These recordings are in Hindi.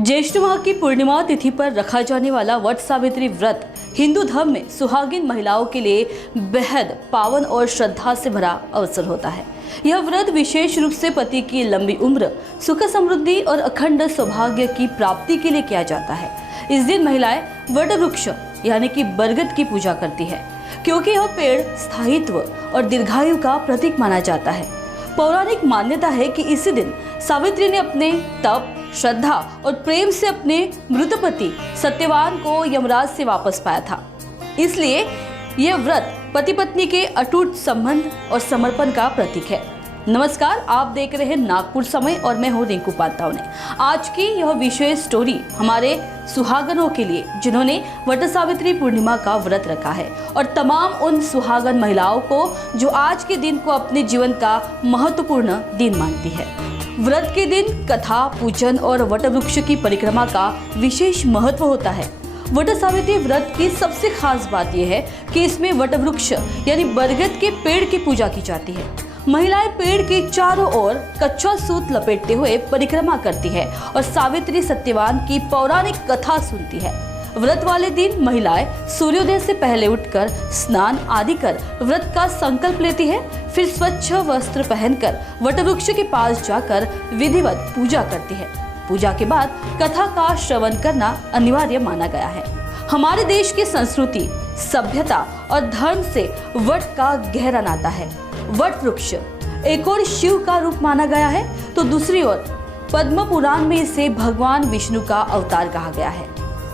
ज्येष्ठ माह की पूर्णिमा तिथि पर रखा जाने वाला वट सावित्री व्रत हिंदू धर्म में सुहागिन महिलाओं के लिए बेहद पावन और श्रद्धा से भरा अवसर होता है। यह व्रत विशेष रूप से पति की लंबी उम्र, सुख समृद्धि और अखंड सौभाग्य की प्राप्ति के लिए किया जाता है। इस दिन महिलाएं वट वृक्ष यानी कि बरगद की पूजा करती है, क्योंकि यह पेड़ स्थायित्व और दीर्घायु का प्रतीक माना जाता है। पौराणिक मान्यता है कि इसी दिन सावित्री ने अपने तप, श्रद्धा और प्रेम से अपने मृत पति सत्यवान को यमराज से वापस पाया था। इसलिए यह व्रत पति पत्नी के अटूट संबंध और समर्पण का प्रतीक है। नमस्कार, आप देख रहे हैं नागपुर समय और मैं हूं रिंकू पातावने। आज की यह विशेष स्टोरी हमारे सुहागनों के लिए जिन्होंने वट सावित्री पूर्णिमा का व्रत रखा है, और तमाम उन सुहागन महिलाओं को जो आज के दिन को अपने जीवन का महत्वपूर्ण दिन मानती है। व्रत के दिन कथा, पूजन और वट वृक्ष की परिक्रमा का विशेष महत्व होता है। वट सावित्री व्रत की सबसे खास बात यह है कि इसमें वट वृक्ष यानी बरगद के पेड़ की पूजा की जाती है। महिलाएं पेड़ के चारों ओर कच्चा सूत लपेटते हुए परिक्रमा करती है और सावित्री सत्यवान की पौराणिक कथा सुनती है। व्रत वाले दिन महिलाएं सूर्योदय से पहले उठकर स्नान आदि कर व्रत का संकल्प लेती है। फिर स्वच्छ वस्त्र पहनकर वट वृक्ष के पास जाकर विधिवत पूजा करती है। पूजा के बाद कथा का श्रवण करना अनिवार्य माना गया है। हमारे देश की संस्कृति, सभ्यता और धर्म से वट का गहरा नाता है। वट वृक्ष एक और शिव का रूप माना गया है, तो दूसरी ओर पद्म पुराण में इसे भगवान विष्णु का अवतार कहा गया है।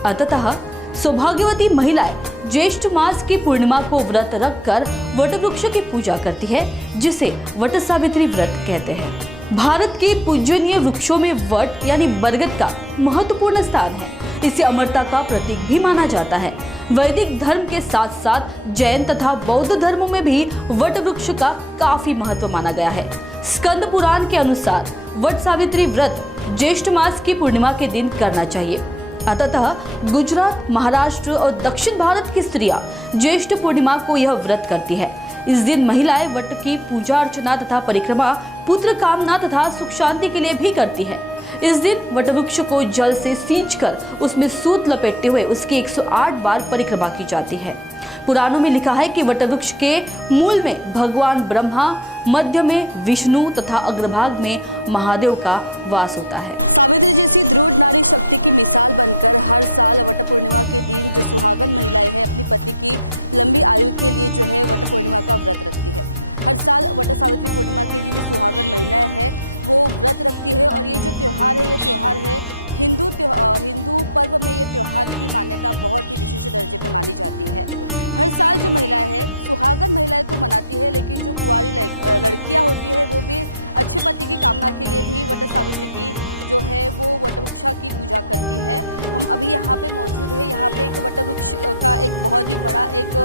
अतः सौभाग्यवती महिलाएं ज्येष्ठ मास की पूर्णिमा को व्रत रखकर वट वृक्ष की पूजा करती है, जिसे वट सावित्री व्रत कहते हैं। भारत के पूजनीय वृक्षों में वट यानी बरगद का महत्वपूर्ण स्थान है। इसे अमरता का प्रतीक भी माना जाता है। वैदिक धर्म के साथ साथ जैन तथा बौद्ध धर्मों में भी वट वृक्ष का काफी महत्व माना गया है। स्कंद पुराण के अनुसार वट सावित्री व्रत ज्येष्ठ मास की पूर्णिमा के दिन करना चाहिए। अतः गुजरात, महाराष्ट्र और दक्षिण भारत की स्त्रियां ज्येष्ठ पूर्णिमा को यह व्रत करती है। इस दिन महिलाएं वट की पूजा अर्चना तथा परिक्रमा पुत्र कामना तथा सुख शांति के लिए भी करती है। इस दिन वट वृक्ष को जल से सींचकर उसमें सूत लपेटते हुए उसकी 108 बार परिक्रमा की जाती है। पुराणों में लिखा है कि वट वृक्ष के मूल में भगवान ब्रह्मा, मध्य में विष्णु तथा अग्रभाग में महादेव का वास होता है। सावित्री जैसी दृढ़ नारी शक्ति की मिसाल बनकर हर साल वट पूर्णिमा के दिन जो सुहागन महिलाएं हैं अपनी पति की लंबी आयु के लिए जो है वट पूर्णिमा का व्रत रखती है। हर साल वट सावित्री पूर्णिमा के दिन जो सुहागन महिलाएं हैं वो व्रत रखती है, और ये जो त्यौहार है, ये त्यौहार है हिंदू पर्व में ये त्यौहार की मान्यता बहुत ही विशेष दर्जे पे मानी जाती है। हर साल जो महिलाएं हैं, सुहागन महिलाएं तो मनाती है, लेकिन जो कुंवारी लड़कियां होती है वो भी अच्छे पति की कामना के लिए भी वट सावित्री की जो है वो वट वृक्ष की पूजा करती है। हम अभी यहाँ पे मौजूद है। यहाँ पे एक वट वृक्ष का एक बहुत ही बड़ा एक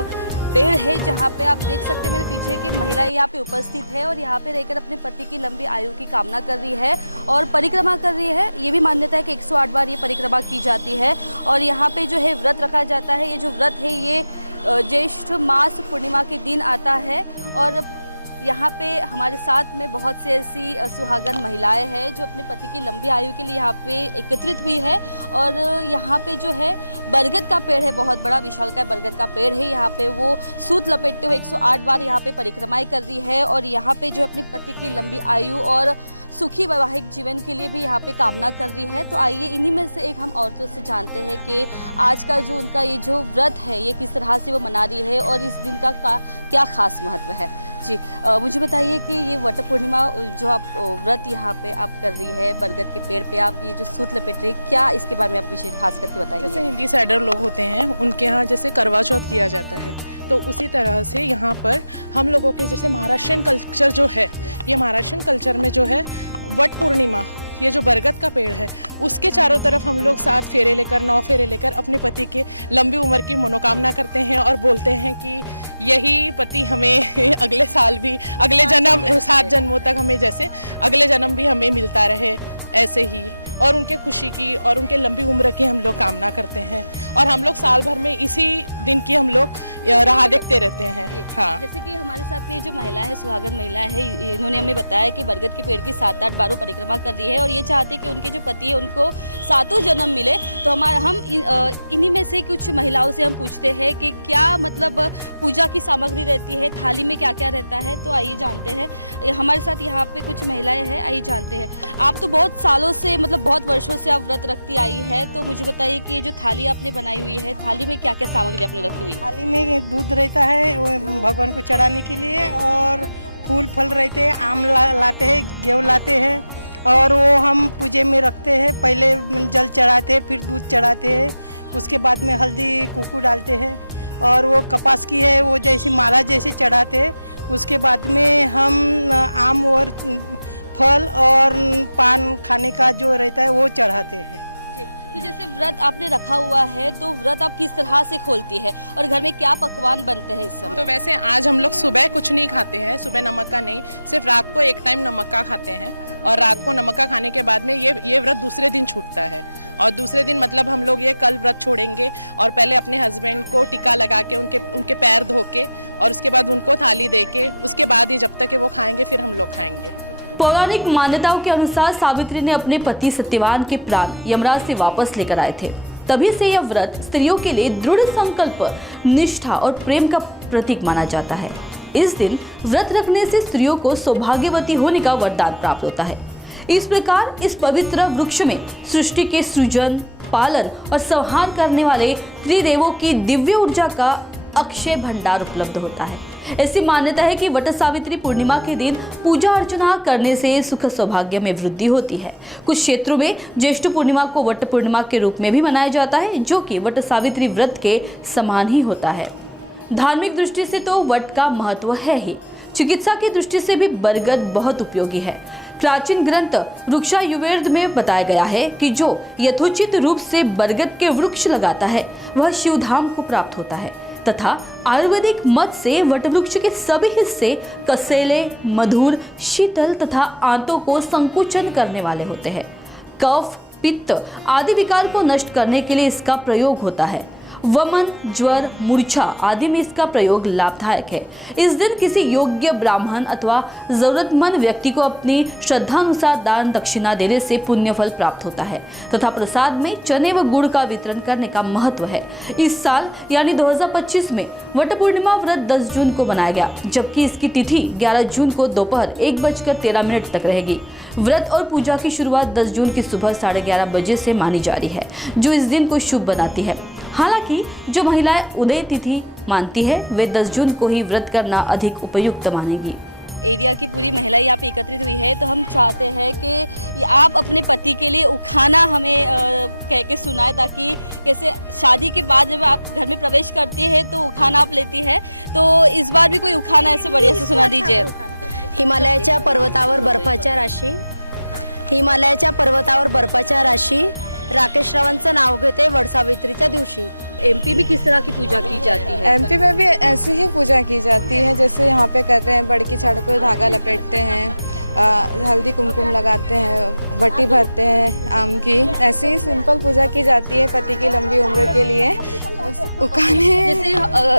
पेड़ है, जहाँ पे आप देख सकते हैं मेरे पीछे की महिला यहाँ पे उपस्थित है और यहाँ पे रहकर अपने पति की लंबी आयु की कामना कर रही है और परिक्रमा कर रही है। ये भी मान्यता है कि 108 बार ये परिक्रमा की जाती है और यहाँ पे जो है व्रत रखा जाता है। ये जो व्रत है ये ज्येष्ठ मास पूर्णिमा के दिन आता है, और यहाँ पे हमारे साथ में बहुत सी ऐसी सुहागन महिलाएं हैं जो अपने पति की लंबी आयु के लिए यहाँ पे एकत्रित हुई है। और यहाँ पे जो है बरगद का पेड़ है, बहुत बड़ा विशालकाय बरगद का पेड़ है। यहाँ पे वो सूत लपेटते हुए 108 बार यहाँ पे परिक्रमाएं कर रही है, और यहाँ पे जो अपने पति की लंबी आयु और सुखी वैवाहिक जीवन के लिए भी यहाँ पे कामना कर रही है। तो आइए इन्हीं में से एक हम औरतों से जानते हैं कि आज का जो उनका ये जो व्रत है ये किस तरह से वो मना रही है और इस दिन का क्या खास महत्व है। जी मुझे बताइए कि ये वट पूर्णिमा जो आप व्रत यहाँ पे आप कर रही है, बरगद के पेड़ पे आप ये जो सूत लपेट रही है, क्या इसके बारे में आप विशेष खास करके बताइए। जैसे हिंदी साइडर लोग होते हैं उनके यहाँ जैसे करवा चौथ किया जाता है, तो उसी तरह से यहाँ पर हम लोगों के जैसे महाराष्ट्रियन कल्चर जो है, ये महाराष्ट्रियन कल्चर में जो है वट पूर्णिमा, ये जो बरगद का पेड़ है उसके चारों तरफ हम लोग 7 फेरे लेकर 9 फेरे लेकर अपने पति के लंबी उम्र की मनोकामना करते हैं और बोलते हैं कि यही पति हमें अगले साल भी, अगले जन्म 7 जन्मों तक हमें जैसे अगले जन्म भी हमें मिलता रहे ऐसे ही, और उनके खुशी की और उनके लंबी उम्र की हम लोग कामना करते हैं। और हम लोग साल भर में इसी दिन की हम लोग राह देखते रहते हैं। हाँ, जैसे कि हमारे साथ ये जो महिला है, सुहागन महिला है, इन्होंने हमें बताया कि बरगद के पेड़ की 7-8 बारों परिक्रमा कर रही है और ये चाहते हैं कि उनके जो पति है को सातों जन्म मिले। तो हम इन्हीं में से कुछ महिलाओं से हम पूछते हैं कि क्या मतलब पूजा की सामग्री रहती है, थाली में क्या क्या रहता है। तो आइए जानते हैं। हमारे साथ यहाँ पे कुछ महिलाएं हैं, आइए जानते हैं। आप तो बहुत सालों से मतलब बहुत वर्षों से आप व्रत रखती आई है, तो मुझे बताइए कि ये जो थाली आपने बनाई हुई है, थाली में क्या क्या सामग्री आपने रखी हुई है? थाली में दूध रहता है वो भगवान को चढ़ाने के लिए, और फूल फल रहते हैं, आम लाते हैं, गेहूँ लाते हैं, और वो हम पूजे में रखते हैं। पहले जल चढ़ाते हैं, फिर दूध चढ़ाते हैं, उसके बाद में हल्दी कुकू डालते हैं, और वो कपास की है वो जैसी माला जैसे चढ़ाते हैं। उसके बाद में हम आम और फल और पान खाने का जो रहता है वो चढ़ाते हैं। तो जैसे व्रत आपने रखा हुआ है, तो व्रत आप किस तरह से खोलती है और घर में क्या पकवान बनते हैं इस समय? तो वैसे आज हम लोग सुबह कुछ नहीं खाते हैं, सुबह नमक का नहीं, सिर्फ रात को एक टाइम नमक का खाते हैं। और रात को नमक का खाने के बाद में ये व्रत दूसरे दिन छूटता है। और दूसरे दिन मतलब हम लोग ये कल व्रत छोड़ेंगे, और पहले अपने हस्बैंड को टीका लगा के उनके पैर धो के, और उसके बाद उनको थाली दे के, उसके बाद ही जब तक वो खाएंगे फिर हम लोग खाएंगे। पौराणिक मान्यताओं के अनुसार सावित्री ने अपने पति सत्यवान के प्राण यमराज से वापस लेकर आए थे। तभी से यह व्रत स्त्रियों के लिए दृढ़ संकल्प, निष्ठा और प्रेम का प्रतीक माना जाता है। इस दिन व्रत रखने से स्त्रियों को सौभाग्यवती होने का वरदान प्राप्त होता है। इस प्रकार इस पवित्र वृक्ष में सृष्टि के सृजन, पालन और संहार करने वाले त्रिदेवों की दिव्य ऊर्जा का अक्षय भंडार उपलब्ध होता है। ऐसी मान्यता है कि वट सावित्री पूर्णिमा के दिन पूजा अर्चना करने से सुख सौभाग्य में वृद्धि होती है। कुछ क्षेत्रों में ज्येष्ठ पूर्णिमा को वट पूर्णिमा के रूप में भी मनाया जाता है, जो कि वट सावित्री व्रत के समान ही होता है। धार्मिक दृष्टि से तो वट का महत्व है ही, चिकित्सा की दृष्टि से भी बरगद बहुत उपयोगी है। प्राचीन ग्रंथ वृक्षायुर्वेद में बताया गया है कि जो यथोचित रूप से बरगद के वृक्ष लगाता है वह शिवधाम को प्राप्त होता है, तथा आयुर्वेदिक मत से वटवृक्ष के सभी हिस्से कसैले, मधुर, शीतल तथा आंतों को संकुचन करने वाले होते हैं। कफ, पित्त आदि विकार को नष्ट करने के लिए इसका प्रयोग होता है। वमन, ज्वर, मूर्छा आदि में इसका प्रयोग लाभदायक है। इस दिन किसी योग्य ब्राह्मण अथवा जरूरतमंद व्यक्ति को अपनी श्रद्धानुसार दान दक्षिणा देने से पुण्य फल प्राप्त होता है, तथा प्रसाद में चने व गुड़ का वितरण करने का महत्व है। इस साल यानी 2025 में वट पूर्णिमा व्रत 10 जून को मनाया गया, जबकि इसकी तिथि 11 जून को दोपहर 1:13 तक रहेगी। व्रत और पूजा की शुरुआत 10 जून की सुबह 11:30 बजे से मानी जा रही है, जो इस दिन को शुभ बनाती है। हालांकि जो महिलाएं उदय तिथि मानती है वे 10 जून को ही व्रत करना अधिक उपयुक्त मानेगी। एरिया की पूरी महिलाएं यहाँ पे एकत्रित हुई है, तो हम चाहते हैं कि आप अपने पति के लिए उखाना हमें कह के सुनाए, ताकि कैसे शादी के बाद जब आप घर में प्रवेश करती है तो उखाना आप लेती है, तो इस बार भी कोई उखाना ऐसे बढ़िया से सुना दीजिए। हिमालयाच्या पर्वतावर बर्फाच्या राशी, हिमालयाच्या पर्वतावर बर्फाच्या राशी, राकेश रावांचं नाव घेते वटसावित्रीच्या दिवशी। एमपी में किस तरह की पूजा की जाती है? एमपी में भी ऐसी ही पूजा की जाती है जैसे यहाँ पे कर रहे हैं। बड़की छड़ को धागा लपेटते हैं, हल्दी कुमकुम लगाते हैं, बट्टी भरते हैं आम की। ऐसी ही सिंपल पूजा की जाती है पति की लंबी उम्र के लिए। उकाने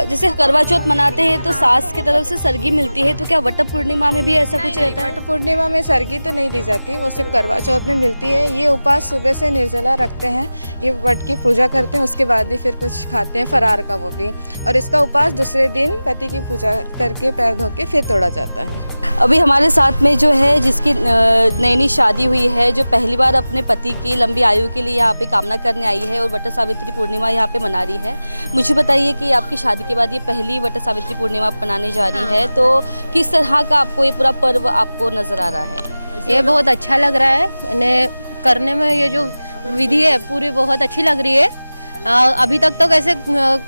जैसे करवा चौथ मनाते हैं तो सास की तरफ से सरगी मिलती है, तो क्या वट पूर्णिमा में भी ऐसा कुछ रहता है? वट पूर्णिमा में सरगी तो नहीं दी जाती, वो सिर्फ करवा चौथ में मिलती है। ये उपवास सुबह से निर्जला रखते हैं, ये वट की पूजा करते हैं, उसके बाद ही फिर कुछ खाते हैं फरार का, वो भी। और इसका उपवास दूसरे दिन पति की पूजा करके पैर धो के फिर तोड़ा जाता है। अभी हमारे साथ में जो है जिसकी नई शादी हुई है, जो पहली बार अपने पति की लंबी आयु के लिए यहाँ पे कामना करने आई है और वट सावित्री पूर्णिमा यहाँ पे मना रही है। मुझे बताइए कि आपकी शादी के बाद ये पहली वट सावित्री पूर्णिमा मनाने जा रही है, तो किस तरह का आपको ये पूरा पर्व आपको नज़र आ रहा है? ये बहुत अच्छा लग रहा है, इन्हें करने में ये जो विधि है पूरी बहुत अच्छी लग रही है। अभी तक तो कैसे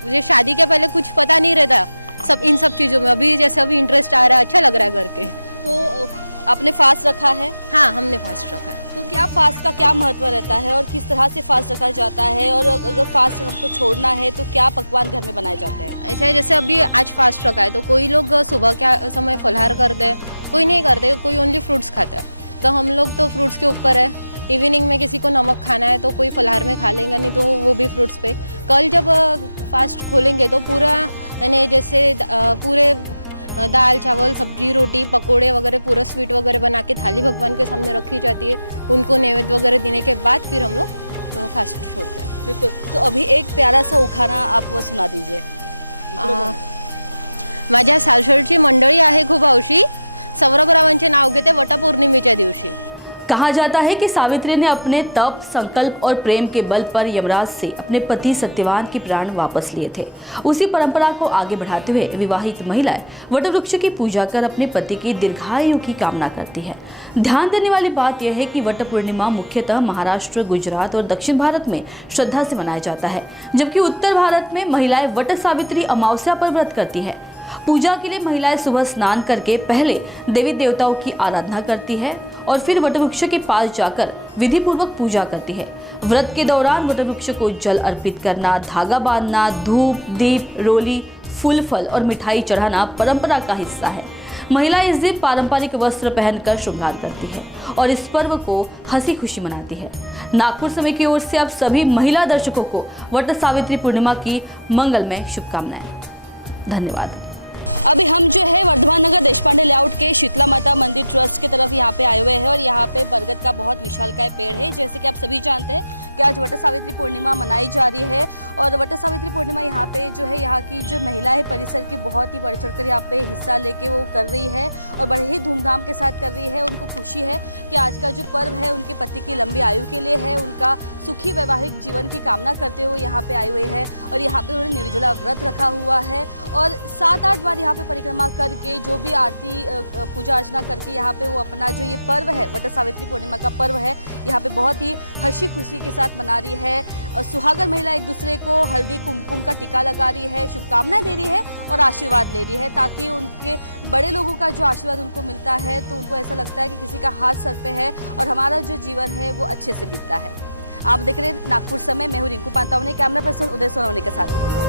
ये शादी के पहले कुछ पता नहीं रहता सब इन सब चीज़ों में, अभी जैसे अभी इंटरेस्ट आ रहा है, अच्छा लग रहा है करके। तो आपने फास्ट रखा है? हाँ, हमने फास्ट रखा है। तो क्या फास्ट का क्या महत्व रहता है और किस तरह से फास्ट रखा जाता है, और अगर फास्ट हमको छोड़ना है तो क्या पकवान घर में बनाए जाते हैं? ऐसा है जैसे अभी आज फास्ट रखा है तो कोई लोग सुबह के समय फलाहार करते हैं, कोई नहीं करते, कोई ओनली फ्रूट्स खाता है। तो हम लोग तो फ्रूट्स के ऊपर है। इवनिंग में किसी को नमक खाना है तो कोई फलाहार में खा लेंगे, नहीं तो वो भी फ्रूट्स पे। कल जब फास्ट खोलेंगे तो पूरा यानी जैसे पूरे दाल चावल सब्जी रोटी पकोड़े वगैरह पूरा स्वीट वगैरह बना के थाली भगवान के सामने रखी जाती है। उनको नैवेद्य वगैरह देने के बाद फिर हम लोग फास्ट छोड़ते हैं। बिल्कुल, तो अभी एक प्यारा सा उखाना आप वो सुना दीजिए। माझ्या सासरची मंडळी आहे खूप हौशी, सौरभरावांचे नाव घेते वटपौर्णिमेच्या दिवशी। कहा जाता है कि सावित्री ने अपने तप, संकल्प और प्रेम के बल पर यमराज से अपने पति सत्यवान के प्राण वापस लिए थे। उसी परंपरा को आगे बढ़ाते हुए विवाहित महिलाएं वटवृक्ष की पूजा कर अपने पति की दीर्घायु की कामना करती है। ध्यान देने वाली बात यह है कि वट पूर्णिमा मुख्यतः महाराष्ट्र, गुजरात और दक्षिण भारत में श्रद्धा से मनाया जाता है, जबकि उत्तर भारत में महिलाएं वट सावित्री अमावस्या पर व्रत करती है। पूजा के लिए महिलाएं सुबह स्नान करके पहले देवी देवताओं की आराधना करती है और फिर वटवृक्ष के पास जाकर विधि पूर्वक पूजा करती है। व्रत के दौरान वटवृक्ष को जल अर्पित करना, धागा बांधना, धूप, दीप, रोली, फूल, फल और मिठाई चढ़ाना परंपरा का हिस्सा है। महिलाएं इस दिन पारंपरिक वस्त्र पहनकर श्रृंगार करती है और इस पर्व को हंसी खुशी मनाती है। नागपुर समय की ओर से आप सभी महिला दर्शकों को वट सावित्री पूर्णिमा की मंगलमय शुभकामनाएं। धन्यवाद। अभी हम जो है वर्धमान नगर देशपांडे लेआउट के शीतला माता मंदिर ट्रस्ट की तरफ यहाँ पे आए हुए हैं और यहाँ पे बरगद का बहुत विशालकाय पेड़ है। जैसे कि आप सभी जानते हैं कि आज वट सावित्री पूर्णिमा मनाई जा रही है और वट सावित्री पूर्णिमा यहाँ पे जो है यहाँ की जो महिलाएं परिसर की बहुत ही बढ़ चढ़कर यहाँ पे हिस्सा लेके वो कर रही है और बड़े ही धूमधाम के साथ कर रही है। उनको खुशी है कि आज का जो पर्व है उनके पति की लंबी आयु के लिए है, उनका सुखी वैवाहिक जीवन की कामना करते हुए यहाँ पे आए हुए हैं और यहाँ पे उन्होंने निर्जला व्रत रखा हुआ है और 7-8 बार यहाँ पे परिक्रमा करके जो भी आरती पूजा अर्चना करके यहाँ पे वो अपना जो ये पर्व है वट सावित्री पूर्णिमा का पर्व है यहाँ पे बहुत ही हंसी खुशी के साथ मना रही है। सुहागन महिला एक दूसरे को हल्दी कुमकुम का टीका लगा रही है, शुभकामनाएं दे रही है और आशीर्वाद ले रही है ताकि उनके बड़े लोगों का जो आशीर्वाद उनको मिलता है तो उनको ऐसा लगता है कि किसी का हाथ सर पे है और हमारा जो जीवन है वो अच्छे से बीतता है। आप देख रहे हैं नागपुर समय, मैं हूँ रिंकू पांतावने, कैमरा पर्सन उदय सोनवने के साथ।